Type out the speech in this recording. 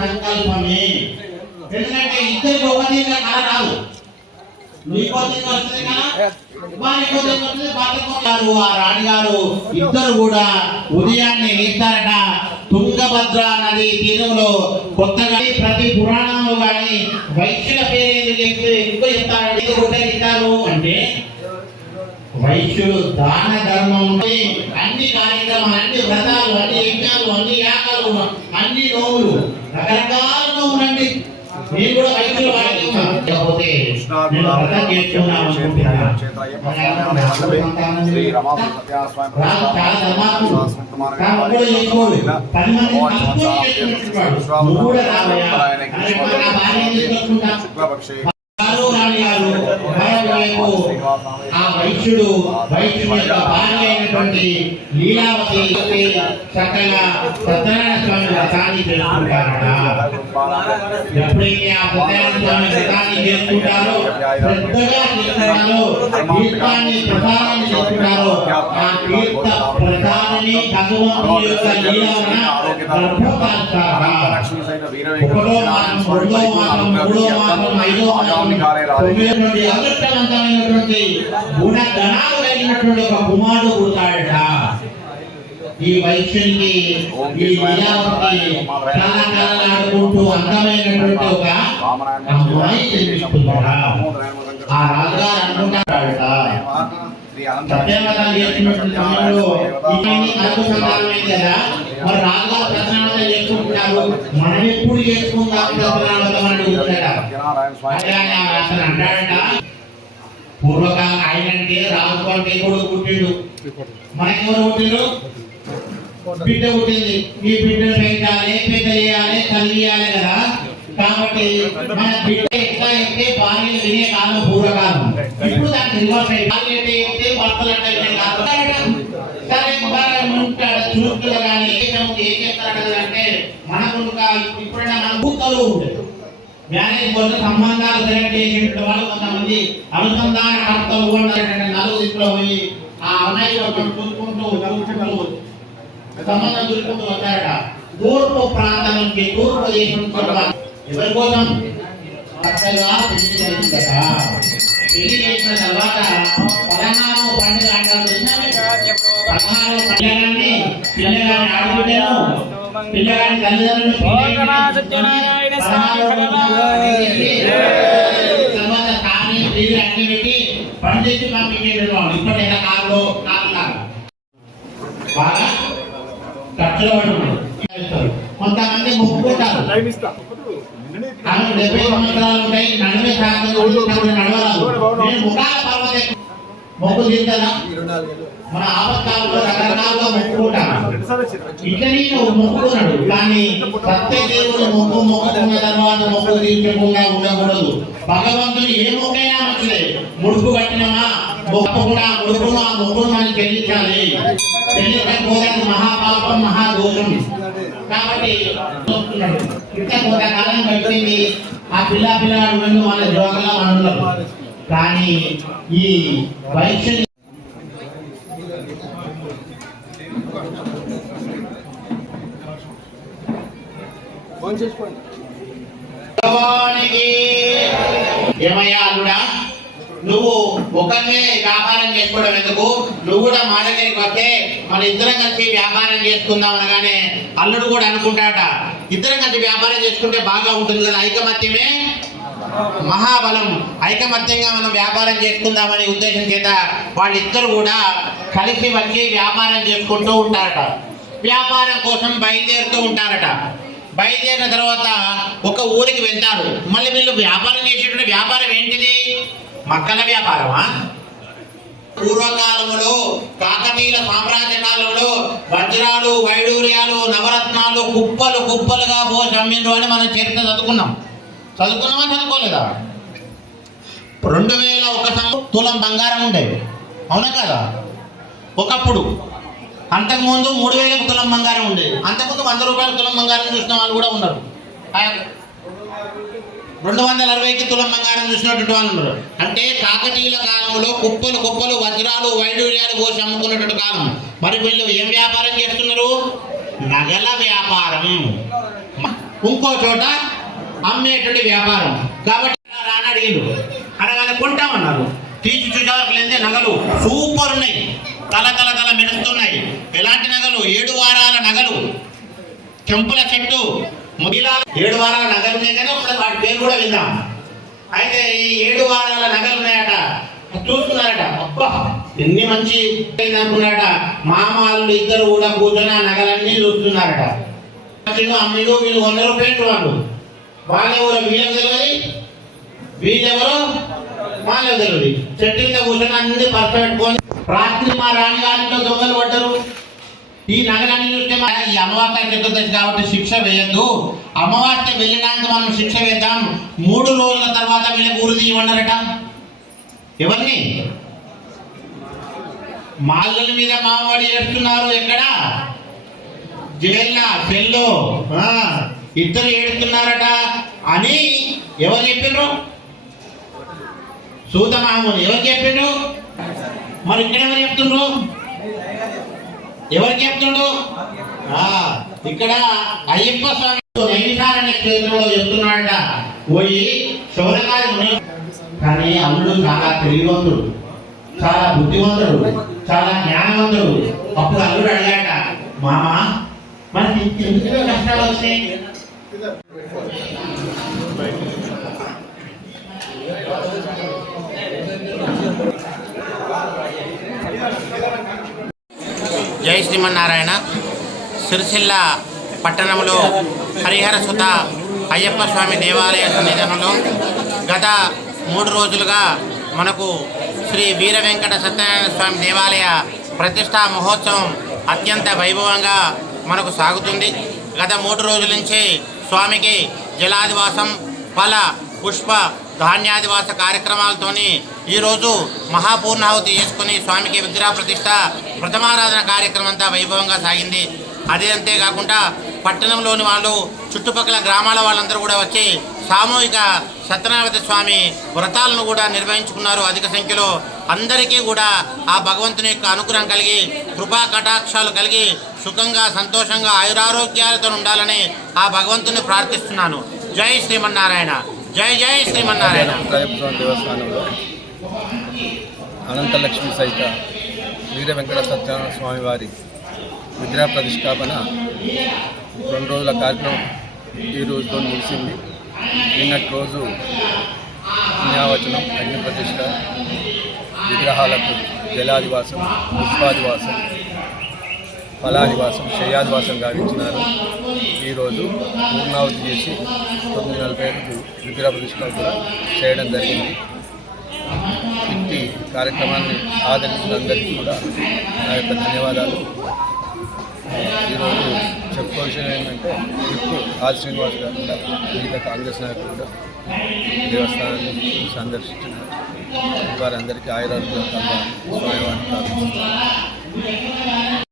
సంకల్పమే ఎందుకంటే ఇద్దరికి కళ రాదు కదా? ఇద్దరు కూడా ఉదయాన్నే లేస్తారట తుంగభద్ర నది తీరంలో కొత్తగా ప్రతి పురాణంలో కానీ వైశ్యుల పేరు ఎందుకు ఇస్తారు అంటే వైశ్యులు దాన ధర్మం అన్ని కార్యక్రమాలు అన్ని వ్రతాలు అన్ని యజ్ఞాలు అన్ని యాగాలు అన్ని నోములు. రకరకాల నోములు అండి నేను కూడా వైద్యులు వాడుతున్నాను లేకపోతే నేను వ్రతం చేస్తున్నాను రాజు చాలా ఆ వైశ్యుడు వైశ్యుడు యొక్క భార్య అయినటువంటి లీలావతి చక్కగా సత్యనారాయణ స్వామి వ్రతాన్ని చేసుకుంటారట ఎప్పుడైతే ఆ సత్యనారాయణ స్వామి వ్రతాన్ని చేసుకుంటారో శ్రద్ధగా చేసుకుంటారో తీర్థాన్ని ప్రసాదాన్ని చేసుకుంటారో ఆ తీర్థ ప్రసారాన్ని భగవంతుని యొక్క లీలవన ఒకటో మాసం రెండో మాసం మూడో మాసం ఐదో మాసం తొమ్మిది నుండి అదృష్టం గుణ గుణగణాలు కలిగినటువంటి ఒక కుమారుడు పుడతాడట. ఈ వైశ్యునికి ఈ లీలావతి చాలా కాలం ఆడుకుంటూ అందమైనటువంటి ఒక అమ్మాయి జన్మిస్తుందట ఆ రాజుగారు అనుకుంటాడట. చేస్తున్నటువంటి సమయంలో ఇవన్నీ కదా. మరి రాజుగారు చేసుకుంటున్నారు. మనం ఎప్పుడు చేసుకుందాం అని అతను అంటాడట. పూర్వకాలం ఆయనంటే రాజు అంటే కొడుకు పుట్టిండు. మన ఎవరు పుట్టిండు బిడ్డ పుట్టింది. ఈ బిడ్డను పెంచాలి పెద్ద చేయాలి చదివియాలి కదా. కాబట్టి మన బిడ్డ ఎట్లా అయితే భార్యలు వినే కాలం పూర్వకాలం ఇప్పుడు దానికి రివర్స్ అయింది భార్య అంటే భర్తలు అంటే కాదు. సరే ఉంటాడు చూపులు కానీ ఏం ఏం చెప్తాడు అంటే మనకు ఇప్పుడైనా మన భూతలు ఉంటాయి మ్యారేజ్ కోసం సంబంధాలు సెలెక్ట్ చేసినటువంటి వాళ్ళు కొంతమంది అనుసంధాన కర్తలు అన్నటువంటి నలుగు పోయి ఆ అమ్మాయి చూసుకుంటూ చూసుకుంటూ సంబంధం చూసుకుంటూ వచ్చారట. తూర్పు ప్రాంతం నుంచి తూర్పు దేశం ఎవరి కోసం? కొత్తగా పెళ్ళి చేసిందట పెళ్ళి చేసిన తర్వాత పదహారు పండుగ అంటారు. పదహారు పండుగ పిల్లగాని ఆడబిడ్డను సత్యనారాయణ తర్వాత కానీ నీళ్ళు అన్ని పెట్టి పండించి బాగా ఖర్చులో కొంతమంది ముక్కుంటారు డెబ్బై సంవత్సరాలు ఉంటాయి నలభై శాతం నడవరాదు నేను ముఖాల పర్వతం మొక్కు తీరుతుందా మన ఆపత్కాలంలో రకరకాలుగా మొక్కుకుంటాను ఇట్లనే నేను మొక్కుకున్నాడు కానీ సత్యదేవుడు మొక్కు మొక్కుకున్న తర్వాత మొక్కు తీర్చకుండా ఉండకూడదు. భగవంతుడు ఏ మొక్కైనా మంచిదే. ముడుపు కట్టినమా? మొక్కు కూడా ముడుపును? ఆ మొక్కును మనం చెల్లించాలి. చెల్లించకపోతే మహాపాపం మహాదోషం. కాబట్టి చూస్తున్నాడు ఇంత కొంతకాలం గడిచింది. ఆ పిల్ల పిల్లగాడు మన జోగంలో మనం కానీ ఈ వైశ్య భగవానికి అల్లుడా నువ్వు ఒకరినే వ్యాపారం చేసుకోవడం ఎందుకు? నువ్వు కూడా మా దగ్గరికి వస్తే మన ఇద్దరం కలిసి వ్యాపారం చేసుకుందాం అనగానే అల్లుడు కూడా అనుకుంటాట ఇద్దరం కలిసి వ్యాపారం చేసుకుంటే బాగా ఉంటుంది కదా ఐకమత్యమే? మహాబలం. ఐకమత్యంగా మనం వ్యాపారం చేసుకుందామనే ఉద్దేశం చేత వాళ్ళిద్దరు కూడా కలిసి వచ్చి వ్యాపారం చేసుకుంటూ ఉంటారట. వ్యాపారం కోసం బయలుదేరుతూ ఉంటారట. బయలుదేరిన తర్వాత ఒక ఊరికి వెళ్తారు. మళ్ళీ వీళ్ళు వ్యాపారం చేసేటువంటి వ్యాపారం ఏంటిది? మక్కల వ్యాపారమా? పూర్వకాలంలో కాకతీయుల సామ్రాజ్య కాలంలో వజ్రాలు వైడూర్యాలు నవరత్నాలు కుప్పలు కుప్పలుగా పోసి అమ్మిండ్రు అని మనం చరిత్ర చదువుకున్నాం. చదువుకున్నామా చదువుకోలేదా? రెండు వేల ఒక సం- తులం బంగారం ఉండేది. అవునా కదా? ఒకప్పుడు అంతకుముందు మూడు వేలకు తులం బంగారం ఉండేది. అంతకుముందు వంద రూపాయల తులం బంగారం చూసిన వాళ్ళు కూడా ఉన్నారు. రెండు వందల అరవైకి తులం బంగారం చూసినటువంటి వాళ్ళు ఉన్నారు. అంటే కాకతీయుల కాలంలో కుప్పలు కుప్పలు వజ్రాలు వైడూర్యాలు పోసి అమ్ముకున్నటువంటి కాలం. మరి వీళ్ళు ఏం వ్యాపారం చేస్తున్నారు? నగల వ్యాపారం. ఇంకో చోట అమ్మేటువంటి వ్యాపారం. కాబట్టి రాని అడిగిండు అనగానే కొంటామన్నారు. తీసి చూసారులేందే నగలు సూపర్ ఉన్నాయి. కలకలకల మెరుస్తున్నాయి. ఎలాంటి నగలు ఏడు వారాల నగలు. చెంపుల చెట్టు ముగిలా ఏడు వారాల నగలు ఉన్నాయి కానీ ఒకసారి వాటి పేరు కూడా విందాం. అయితే ఈ ఏడు వారాల నగలు ఉన్నాయట. చూస్తున్నారట. అబ్బా ఎన్ని మంచి అనుకున్నారట. మామాలు ఇద్దరు కూడా కూర్చొని ఆ నగలన్నీ చూస్తున్నారట. వీళ్ళు వీళ్ళు వంద రూపాయలు వాళ్ళు వాళ్ళెవరు వీళ్ళకి తెలియదు. వీళ్ళెవరు? వాళ్ళకి తెలియదు. చెట్టు కింద కూర్చొని అన్ని పర్ఫెక్ట్ పెట్టుకొని రాత్రి మా రాణి గారింట్లో దొంగలు పడ్డారు. ఈ నగరాన్ని చూస్తే మా ఈ అమావాస్య చతుర్దశి కాబట్టి శిక్ష వేయద్దు. అమావాస్య వెళ్ళడానికి మనం శిక్ష వేద్దాం. మూడు రోజుల తర్వాత వీళ్ళకి ఊరు తీయమన్నారట ఎవరిని? మాల్లల మీద మావాడి ఏడుస్తున్నారు ఎక్కడ? జైల్లా సెల్లో. ఇద్దరు ఏడుస్తున్నారట. అని ఎవరు చెప్పిండ్రు? సూత మామూలు ఎవరు చెప్పిండ్రు? మరి ఇక్కడ ఎవరు చెప్తుండ్రు? ఎవరు చెప్తుండ్రు? ఆ, ఇక్కడ అయ్యప్ప స్వామి నైమిషారణ్య క్షేత్రంలో చెప్తున్నాడట. పోయి శౌరకారి కానీ అల్లుడు చాలా తెలివివంతుడు చాలా బుద్ధివంతుడు చాలా జ్ఞానవంతుడు. అప్పుడు అల్లుడు అడిగాట మామ మనకి ఎందుకు కష్టాలు వచ్చినాయి జై శ్రీమన్నారాయణ సిరిసిల్ల పట్టణంలో హరిహర సుత అయ్యప్ప స్వామి దేవాలయ సన్నిధానంలో గత మూడు రోజులుగా మనకు శ్రీ వీర వెంకట సత్యనారాయణ స్వామి దేవాలయ ప్రతిష్టా మహోత్సవం అత్యంత వైభవంగా మనకు సాగుతుంది. గత మూడు రోజుల నుంచి స్వామికి జలాదివాసం ఫల పుష్ప ధాన్యాదివాస కార్యక్రమాలతోని ఈరోజు మహాపూర్ణాహుతి చేసుకుని స్వామికి విగ్రహ ప్రతిష్ట ప్రథమారాధన కార్యక్రమం అంతా వైభవంగా సాగింది. అదే అంతేకాకుండా పట్టణంలోని వాళ్ళు చుట్టుపక్కల గ్రామాల వాళ్ళందరూ కూడా వచ్చి సామూహిక సత్యనారాయణ స్వామి వ్రతాలను కూడా నిర్వహించుకున్నారు అధిక సంఖ్యలో. అందరికీ కూడా ఆ భగవంతుని యొక్క అనుగ్రహం కలిగి కృపా కటాక్షాలు కలిగి సుఖంగా సంతోషంగా ఆయురారోగ్యాలతో ఉండాలని ఆ భగవంతుని ప్రార్థిస్తున్నాను. జై శ్రీమన్నారాయణ. జై జై శ్రీమన్నారాయణ. అయ్యప్ప దేవస్థానంలో అనంతలక్ష్మి సహిత వీర వెంకట సత్యనారాయణ స్వామి వారి విగ్రహ ప్రతిష్టాపన రెండు రోజుల కార్యక్రమం ఈ రోజుతో ముగిసింది. నిన్నటి రోజు పుణ్యావచనం అగ్ని ప్రతిష్ట విగ్రహాలకు జలాదివాసం పుష్పాదివాసం ఫలాదివాసం శయ్యాదివాసం గావించినారు. ఈరోజు పూర్ణావతి చేసి తొమ్మిది నలభై ఐదుకు విగ్రహ ప్రతిష్ట కూడా చేయడం జరిగింది. ఇంటి కార్యక్రమాన్ని ఆదరించిన అందరికీ కూడా నా యొక్క ధన్యవాదాలు. ఈరోజు చెప్పుకోవాల్సిన ఏంటంటే ఇప్పుడు ఆది శ్రీనివాస్ గారు కూడా మిగతా కాంగ్రెస్ నాయకులు కూడా దేవస్థానాన్ని సందర్శించినారు వారందరికీ ఆయురారోగ్యం స్వామివారిని ప్రార్థిస్తున్నారు